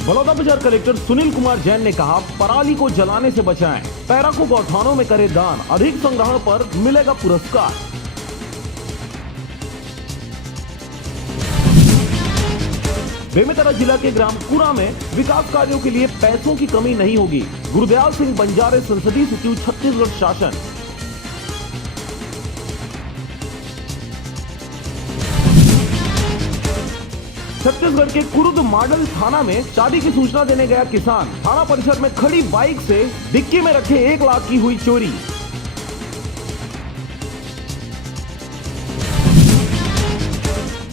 Balodabazar collector Sunil Kumar Jain ने कहा, पराली को जलाने से बचाएं, पैरा को गौठानों में करे दान, अधिक संग्रहण पर मिलेगा पुरस्कार। बेमेतरा जिला के ग्राम कुरा में विकास कार्यों के लिए पैसों की कमी नहीं होगी। गुरदयाल सिंह बंजारे, संसदीय सचिव, छत्तीसगढ़ शासन। छत्तीसगढ़ के कुरुद मॉडल थाना में शादी की सूचना देने गया किसान, थाना परिसर में खड़ी बाइक से डिक्की में रखे 1 लाख की हुई चोरी।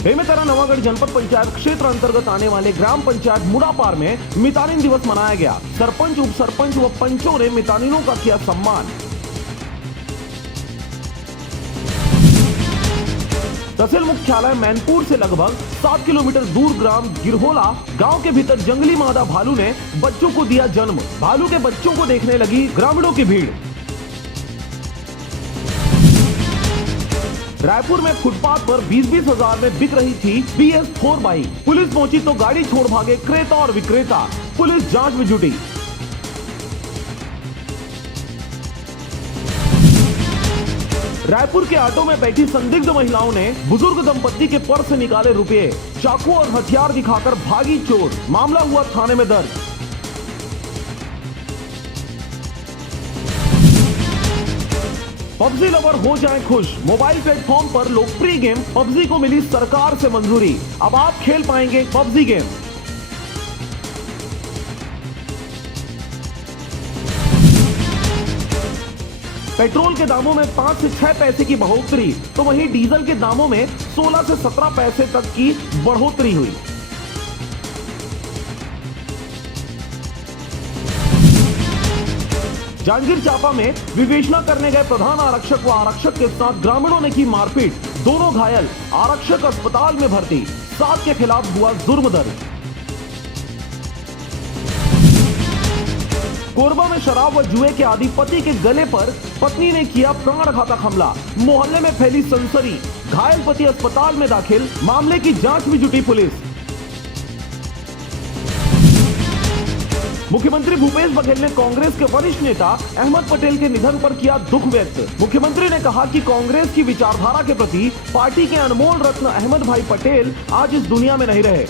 बेमेतरा नवागढ़ जनपद पंचायत क्षेत्र अंतर्गत आने वाले ग्राम पंचायत मुड़ापार में मितानिन दिवस मनाया गया। सरपंच, उप सरपंच व पंचों ने मितानिनों का किया सम्मान। तहसील मुख्यालय मैनपुर से लगभग 7 किलोमीटर दूर ग्राम गिरहोला गांव के भीतर जंगली मादा भालू ने बच्चों को दिया जन्म। भालू के बच्चों को देखने लगी ग्रामीणों की भीड़। रायपुर में फुटपाथ पर 20-20 हजार में बिक रही थी BS4 बाइक। पुलिस पहुंची तो गाड़ी छोड़ भागे क्रेता और विक्रेता। पुलिस जांच में जुटी। रायपुर के ऑटो में बैठी संदिग्ध महिलाओं ने बुजुर्ग दंपत्ति के पर्स से निकाले रुपए, चाकू और हथियार दिखाकर भागी चोर। मामला हुआ थाने में दर्ज। पबजी लवर हो जाएं खुश, मोबाइल प्लेटफॉर्म पर लोकप्रिय गेम पबजी को मिली सरकार से मंजूरी। अब आप खेल पाएंगे पबजी गेम। पेट्रोल के दामों में 5 से 6 पैसे की बढ़ोतरी, तो वहीं डीजल के दामों में 16 से 17 पैसे तक की बढ़ोतरी हुई। जांजगीर चांपा में विवेचना करने गए प्रधान आरक्षक व आरक्षक के साथ ग्रामीणों ने की मारपीट, दोनों घायल। आरक्षक अस्पताल में भर्ती। 7 के खिलाफ हुआ जुर्म दर्ज। कोरबा में शराब व जुए के आदी पति के गले पर पत्नी ने किया प्राणघातक हमला। मोहल्ले में फैली सनसनी। घायल पति अस्पताल में दाखिल। मामले की जांच में जुटी पुलिस। मुख्यमंत्री भूपेश बघेल ने कांग्रेस के वरिष्ठ नेता अहमद पटेल के निधन पर किया दुख व्यक्त। मुख्यमंत्री ने कहा कि कांग्रेस की विचारधारा के प्रति पार्टी के अनमोल रत्न अहमद भाई पटेल आज इस दुनिया में नहीं रहे।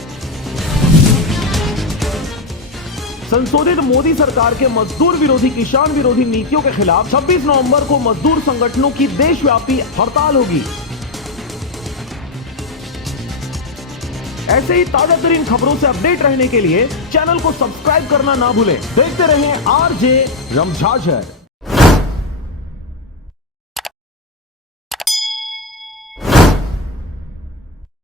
संशोधित मोदी सरकार के मजदूर विरोधी, किसान विरोधी नीतियों के खिलाफ 26 नवंबर को मजदूर संगठनों की देशव्यापी हड़ताल होगी। ऐसे ही ताजा तरीन खबरों से अपडेट रहने के लिए चैनल को सब्सक्राइब करना ना भूलें। देखते रहें RJ रमझाझर।